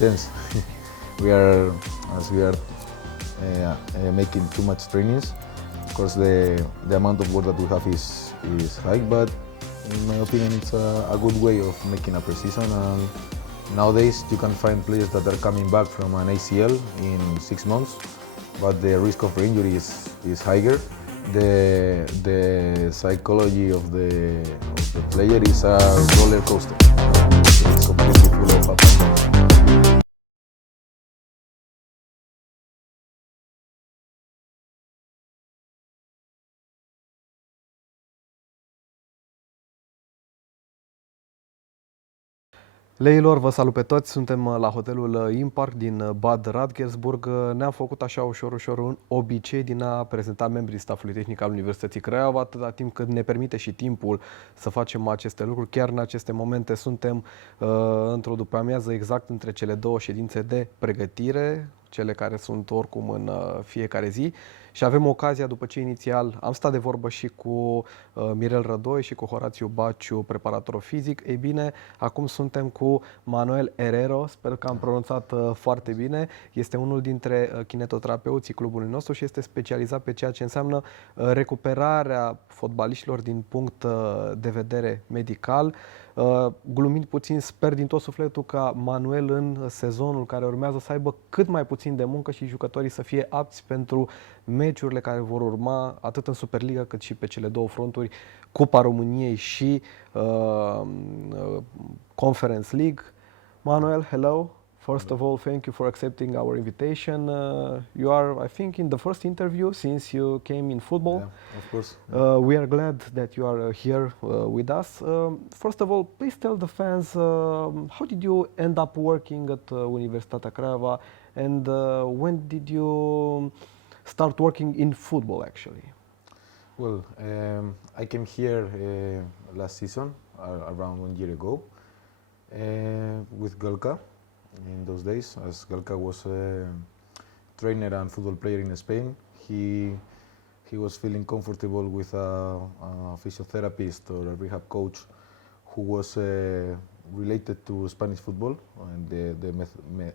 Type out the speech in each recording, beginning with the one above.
intense. we are making too much trainings. Of course, the amount of work that we have is high, but in my opinion, it's a good way of making a pre-season. And nowadays, you can find players that are coming back from an ACL in 6 months, but the risk of injury is higher. The psychology of the player is a roller coaster. It's completely full of ups and downs. Leilor, vă salut pe toți, suntem la hotelul Impark din Bad Radkersburg. Ne-am făcut așa ușor un obicei din a prezenta membrii staffului tehnic al Universității Craiova, atâta timp cât ne permite și timpul să facem aceste lucruri. Chiar în aceste momente suntem într-o după-amiază exact între cele două ședințe de pregătire, cele care sunt oricum în fiecare zi. Și avem ocazia, după ce inițial am stat de vorbă și cu Mirel Rădoi și cu Horațiu Baciu, preparator fizic, ei bine, acum suntem cu Manuel Herrero, sper că am pronunțat foarte bine. Este unul dintre kinetoterapeuții clubului nostru și este specializat pe ceea ce înseamnă recuperarea fotbaliștilor din punct de vedere medical. Glumind puțin, sper din tot sufletul ca Manuel în sezonul care urmează să aibă cât mai puțin de muncă și jucătorii să fie apți pentru meciurile care vor urma atât în Superliga cât și pe cele două fronturi, Cupa României și Conference League. Manuel, hello. First of all, thank you for accepting our invitation. You are, I think, in the first interview since you came in football. Yeah, of course. We are glad that you are here with us. First of all, please tell the fans how did you end up working at Universitatea Craiova, and when did you start working in football, actually? Well, I came here last season, around 1 year ago, with Galca. In those days, as Galca was a trainer and football player in Spain, he was feeling comfortable with a physiotherapist or a rehab coach who was related to Spanish football and the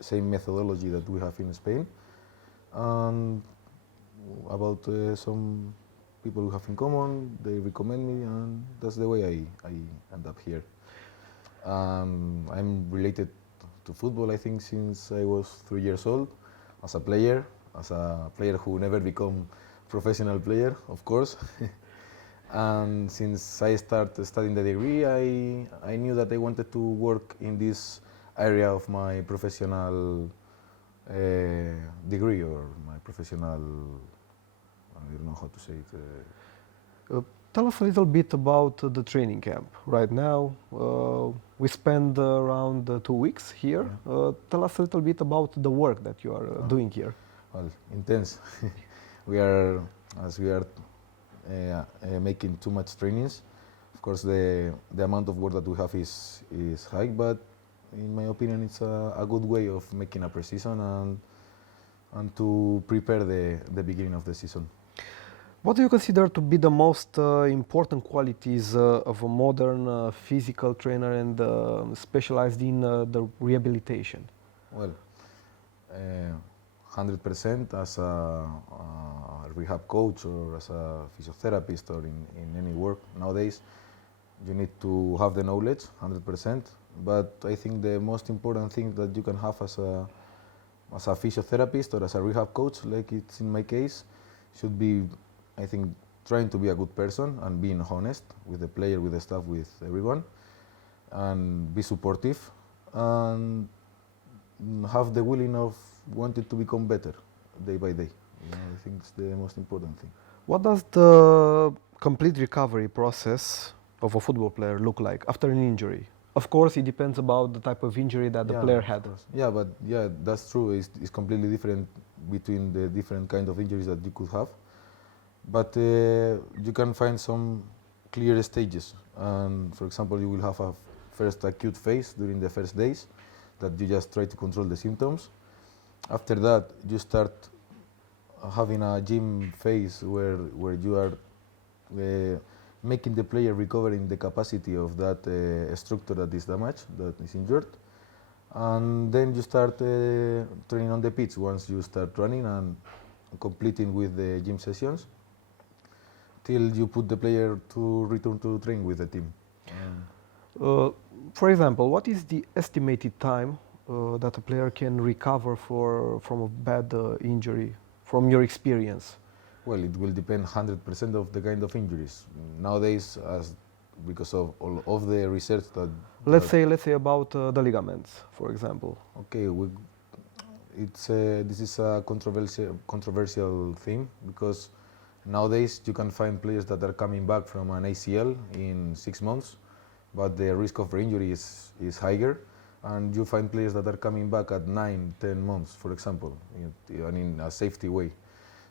same methodology that we have in Spain. And about some people we have in common, they recommend me, and that's the way I end up here. I'm related to football, I think, since I was 3 years old, as a player who never become professional player, of course. And since I started studying the degree, I knew that I wanted to work in this area of my professional degree, or my professional, I don't know how to say it. Tell us a little bit about the training camp. Right now, we spend around 2 weeks here. Yeah. Tell us a little bit about the work that you are doing here. Well, intense. we are making too much trainings. Of course, the amount of work that we have is high, but in my opinion, it's a good way of making a pre-season and to prepare the beginning of the season. What do you consider to be the most important qualities of a modern physical trainer and specialized in the rehabilitation? Well, 100% as a rehab coach or as a physiotherapist or in any work nowadays, you need to have the knowledge, 100%. But I think the most important thing that you can have as a physiotherapist or as a rehab coach, like it's in my case, should be, I think, trying to be a good person and being honest with the player, with the staff, with everyone, and be supportive and have the willing of wanting to become better day by day. I think it's the most important thing. What does the complete recovery process of a football player look like after an injury? Of course, it depends about the type of injury that the player had. Yeah, but yeah, that's true. It's completely different between the different kind of injuries that you could have. But you can find some clear stages. And for example, you will have a first acute phase during the first days that you just try to control the symptoms. After that, you start having a gym phase where you are making the player recover in the capacity of that structure that is damaged, that is injured. And then you start training on the pitch. Once you start running and completing with the gym sessions, till you put the player to return to train with the team. For example, what is the estimated time that a player can recover from a bad injury, from your experience? Well, it will depend 100% of the kind of injuries. Nowadays, because of all of the research that... Let's say about the ligaments, for example. Okay, this is a controversial thing, because nowadays you can find players that are coming back from an ACL in 6 months, but the risk of re-injury is higher, and you find players that are coming back at 9-10 months, for example, in a safety way.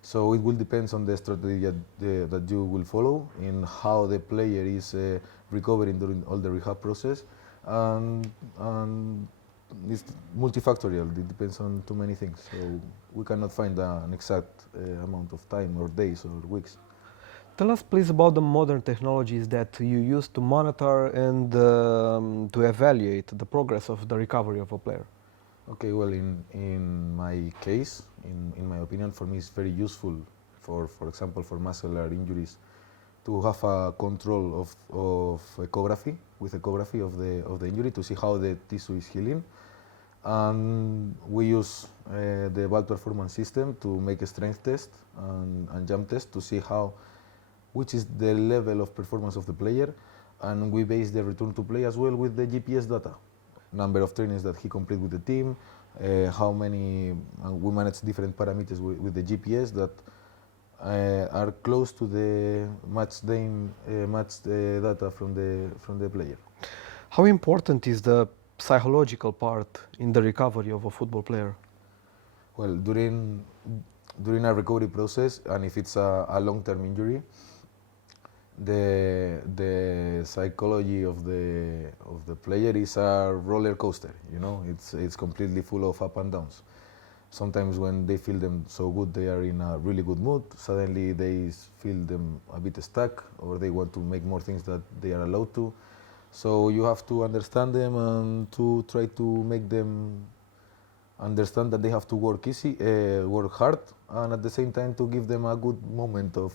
So it will depend on the strategy that you will follow, in how the player is recovering during all the rehab process, and it's multifactorial. It depends on too many things. So we cannot find an exact amount of time or days or weeks. Tell us please about the modern technologies that you use to monitor and to evaluate the progress of the recovery of a player. Okay, well, in my case, in my opinion, for me it's very useful, for example, for muscular injuries, to have a control of echography, with echography of the injury, to see how the tissue is healing. And we use the ball performance system to make a strength test and jump test to see which is the level of performance of the player, and we base the return to play as well with the GPS data. Number of trainings that he completed with the team, how many, we manage different parameters with the GPS that are close to the match data from the player. How important is the psychological part in the recovery of a football player? Well, during a recovery process, and if it's a long-term injury, the psychology of the player is a roller coaster. You know, it's completely full of up and downs. Sometimes when they feel them so good, they are in a really good mood. Suddenly they feel them a bit stuck, or they want to make more things that they are allowed to. So you have to understand them and to try to make them understand that they have to work hard, and at the same time to give them a good moment of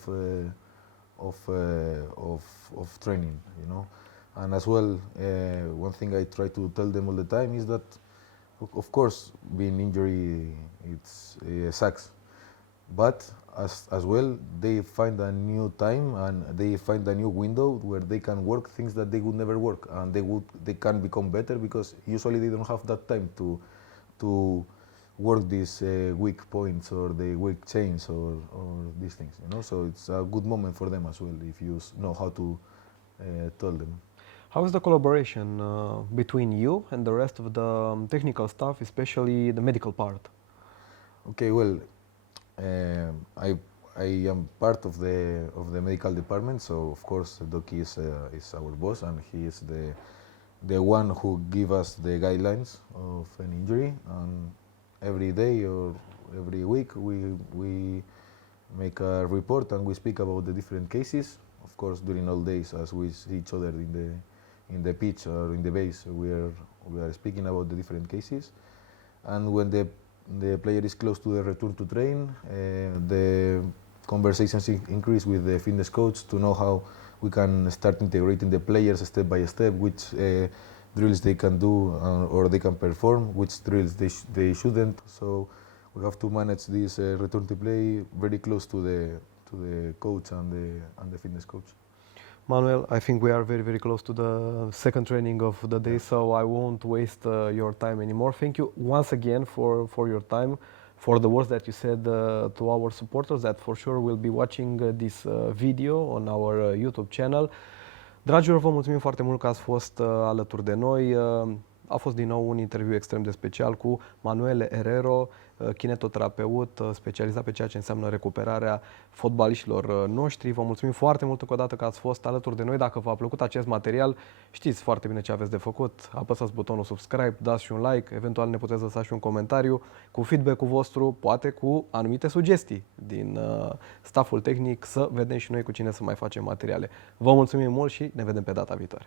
training, you know. And as well, one thing I try to tell them all the time is that, of course, being injury, it sucks, but as well, they find a new time and they find a new window where they can work things that they would never work, and they can become better, because usually they don't have that time to work these weak points or the weak chains or these things, you know. So it's a good moment for them as well, if you know how to tell them. How is the collaboration between you and the rest of the technical staff, especially the medical part? Okay, well, I am part of the medical department, so of course Doki is our boss, and he is the one who gives us the guidelines of an injury. And every day or every week we make a report and we speak about the different cases. Of course, during all days, as we see each other in the pitch or in the base, we are speaking about the different cases. And when the player is close to the return to train, the conversations increase with the fitness coach to know how we can start integrating the players step by step, which drills they can do or they can perform, which drills they shouldn't. So we have to manage this return to play very close to the coach and the fitness coach. Manuel, I think we are very, very close to the second training of the day, so I won't waste your time anymore. Thank you once again for your time, for the words that you said to our supporters, that for sure will be watching this video on our YouTube channel. Dragilor, vă mulțumim foarte mult că ați fost alături de noi. A fost din nou un interviu extrem de special cu Manuel Herrero, kinetoterapeut specializat pe ceea ce înseamnă recuperarea fotbaliștilor noștri. Vă mulțumim foarte mult încă o dată că ați fost alături de noi. Dacă v-a plăcut acest material, știți foarte bine ce aveți de făcut. Apăsați butonul subscribe, dați și un like, eventual ne puteți lăsa și un comentariu cu feedback-ul vostru, poate cu anumite sugestii din stafful tehnic, să vedem și noi cu cine să mai facem materiale. Vă mulțumim mult și ne vedem pe data viitoare.